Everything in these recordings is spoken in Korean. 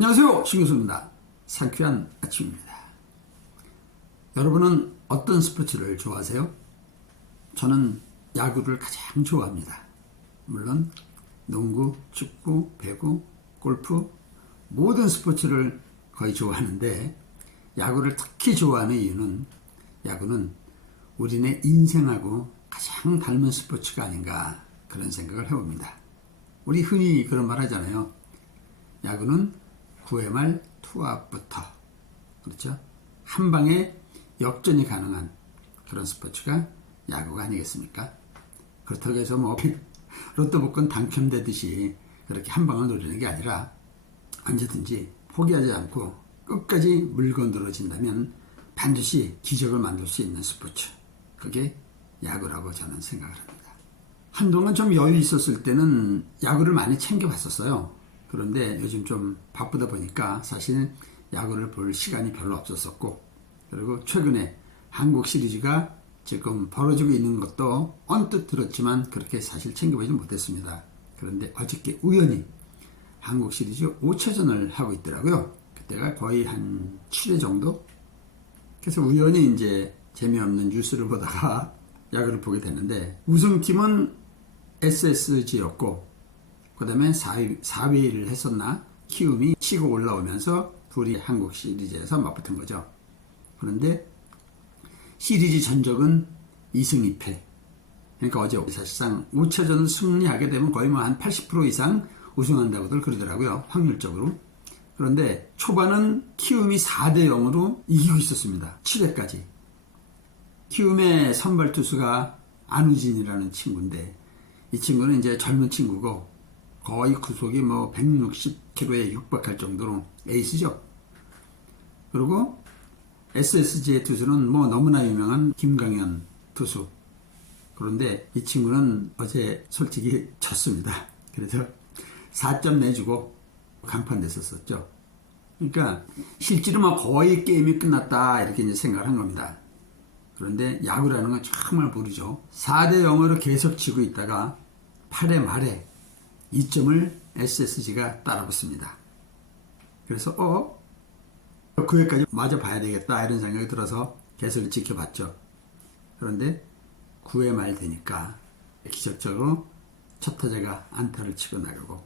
안녕하세요, 신교수입니다. 상쾌한 아침입니다. 여러분은 어떤 스포츠를 좋아하세요? 저는 야구를 가장 좋아합니다. 물론 농구, 축구, 배구, 골프 모든 스포츠를 거의 좋아하는데 야구를 특히 좋아하는 이유는 야구는 우리네 인생하고 가장 닮은 스포츠가 아닌가 그런 생각을 해봅니다. 우리 흔히 그런 말 하잖아요. 야구는 9회 말 투아웃부터, 그렇죠? 한 방에 역전이 가능한 그런 스포츠가 야구가 아니겠습니까? 그렇다고 해서 로또 복권 당첨되듯이 그렇게 한 방을 노리는 게 아니라 언제든지 포기하지 않고 끝까지 물건들어진다면 반드시 기적을 만들 수 있는 스포츠, 그게 야구라고 저는 생각을 합니다. 한동안 좀 여유 있었을 때는 야구를 많이 챙겨봤었어요. 그런데 요즘 좀 바쁘다 보니까 사실 야구를 볼 시간이 별로 없었었고, 그리고 최근에 한국 시리즈가 지금 벌어지고 있는 것도 언뜻 들었지만 그렇게 사실 챙겨보지 못했습니다. 그런데 어저께 우연히 한국 시리즈 5차전을 하고 있더라고요. 그때가 거의 한 7회 정도? 그래서 우연히 이제 재미없는 뉴스를 보다가 야구를 보게 됐는데, 우승팀은 SSG였고 그 다음에 4위를 했었나? 키움이 치고 올라오면서 둘이 한국 시리즈에서 맞붙은 거죠. 그런데 시리즈 전적은 2승 2패. 그러니까 어제 사실상 5차전을 승리하게 되면 거의 한 80% 이상 우승한다고들 그러더라고요. 확률적으로. 그런데 초반은 키움이 4대 0으로 이기고 있었습니다. 7회까지. 키움의 선발 투수가 안우진이라는 친구인데, 이 친구는 이제 젊은 친구고 거의 구속이 160km에 육박할 정도로 에이스죠. 그리고 SSG의 투수는 너무나 유명한 김강현 투수. 그런데 이 친구는 어제 솔직히 졌습니다. 그래서 4점 내주고 강판됐었죠. 그러니까 실제로 거의 게임이 끝났다 이렇게 이제 생각을 한 겁니다. 그런데 야구라는 건 정말 모르죠. 4대 0으로 계속 지고 있다가 8회 말에 2점을 SSG가 따라붙습니다. 그래서 9회까지 마저 봐야 되겠다 이런 생각이 들어서 계속 지켜봤죠. 그런데 9회 말 되니까 기적적으로 첫 타자가 안타를 치고 나가고,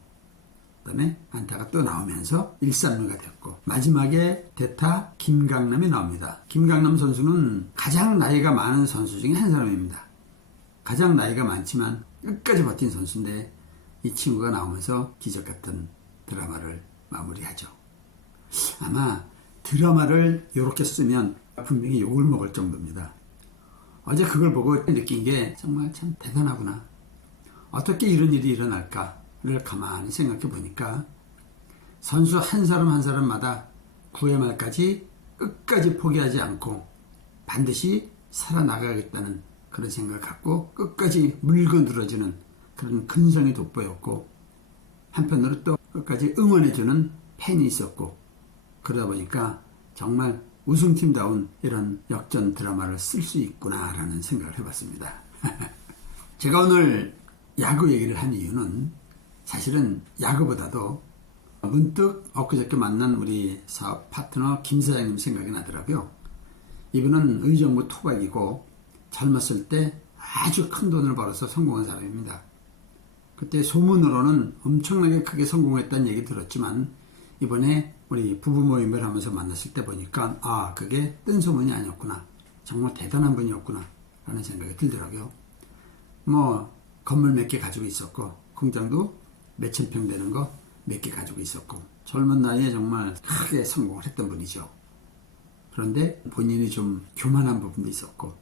그 다음에 안타가 또 나오면서 1-3루가 됐고, 마지막에 대타 김강남이 나옵니다. 김강남 선수는 가장 나이가 많은 선수 중에 한 사람입니다. 가장 나이가 많지만 끝까지 버틴 선수인데 이 친구가 나오면서 기적 같은 드라마를 마무리하죠. 아마 드라마를 이렇게 쓰면 분명히 욕을 먹을 정도입니다. 어제 그걸 보고 느낀 게 정말 참 대단하구나. 어떻게 이런 일이 일어날까를 가만히 생각해 보니까 선수 한 사람 한 사람마다 9회 말까지 끝까지 포기하지 않고 반드시 살아나가겠다는 그런 생각을 갖고 끝까지 물건들어지는 그런 근성이 돋보였고, 한편으로 또 끝까지 응원해주는 팬이 있었고, 그러다 보니까 정말 우승팀다운 이런 역전 드라마를 쓸 수 있구나라는 생각을 해봤습니다. 제가 오늘 야구 얘기를 한 이유는 사실은 야구보다도 문득 엊그저께 만난 우리 사업 파트너 김 사장님 생각이 나더라고요. 이분은 의정부 토박이고 젊었을 때 아주 큰 돈을 벌어서 성공한 사람입니다. 그때 소문으로는 엄청나게 크게 성공했다는 얘기 들었지만 이번에 우리 부부 모임을 하면서 만났을 때 보니까 그게 뜬 소문이 아니었구나, 정말 대단한 분이었구나 라는 생각이 들더라고요. 건물 몇 개 가지고 있었고 공장도 몇천 평 되는 거 몇 개 가지고 있었고 젊은 나이에 정말 크게 성공을 했던 분이죠. 그런데 본인이 좀 교만한 부분도 있었고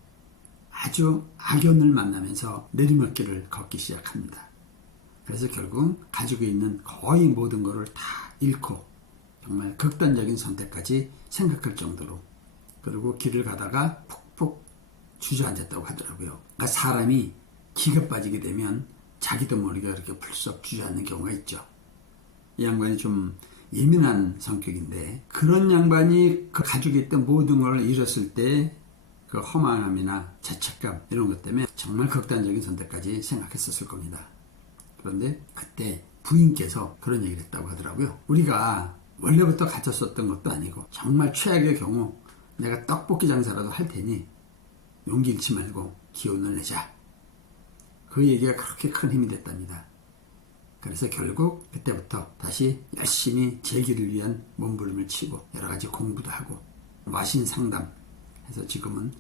아주 악연을 만나면서 내리막길을 걷기 시작합니다. 그래서 결국 가지고 있는 거의 모든 것을 다 잃고 정말 극단적인 선택까지 생각할 정도로, 그리고 길을 가다가 푹푹 주저앉았다고 하더라고요. 그러니까 사람이 기가 빠지게 되면 자기도 모르게 이렇게 풀썩 주저앉는 경우가 있죠. 이 양반이 좀 예민한 성격인데 그런 양반이 가지고 있던 모든 걸 잃었을 때 그 허망함이나 죄책감 이런 것 때문에 정말 극단적인 선택까지 생각했었을 겁니다. 그런데 그때 부인께서 그런 얘기를 했다고 하더라고요. 우리가 원래부터 가졌었던 것도 아니고 정말 최악의 경우 내가 떡볶이 장사라도 할 테니 용기 잃지 말고 기운을 내자. 그 얘기가 그렇게 큰 힘이 됐답니다. 그래서 결국 그때부터 다시 열심히 재기를 위한 몸부림을 치고 여러 가지 공부도 하고 와신 상담 해서 지금은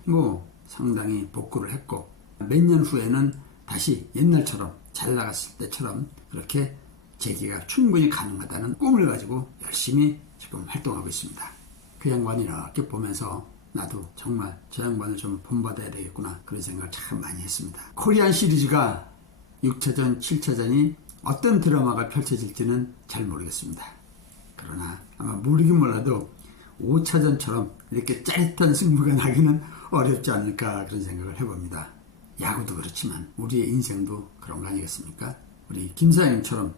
상당히 복구를 했고 몇 년 후에는 다시 옛날처럼 잘 나갔을 때처럼 그렇게 재기가 충분히 가능하다는 꿈을 가지고 열심히 지금 활동하고 있습니다. 그 양반이 이렇게 보면서 나도 정말 저 양반을 좀 본받아야 되겠구나 그런 생각을 참 많이 했습니다. 코리안 시리즈가 6차전, 7차전이 어떤 드라마가 펼쳐질지는 잘 모르겠습니다. 그러나 아마 모르긴 몰라도 5차전처럼 이렇게 짜릿한 승부가 나기는 어렵지 않을까 그런 생각을 해봅니다. 야구도 그렇지만 우리의 인생도 그런 거 아니겠습니까? 우리 김 사장님처럼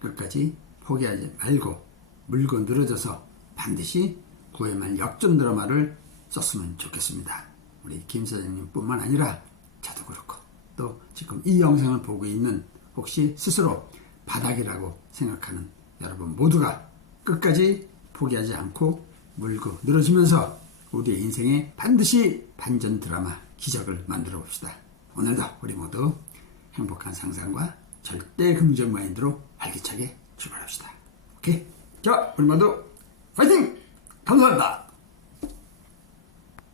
끝까지 포기하지 말고 물고 늘어져서 반드시 9회 말 역전 드라마를 썼으면 좋겠습니다. 우리 김 사장님 뿐만 아니라 저도 그렇고 또 지금 이 영상을 보고 있는 혹시 스스로 바닥이라고 생각하는 여러분 모두가 끝까지 포기하지 않고 물고 늘어지면서 우리의 인생에 반드시 반전 드라마 기적을 만들어 봅시다. 오늘도 우리 모두 행복한 상상과 절대 긍정 마인드로 활기차게 출발합시다. 오케이? 자, 우리 모두 파이팅! 감사합니다.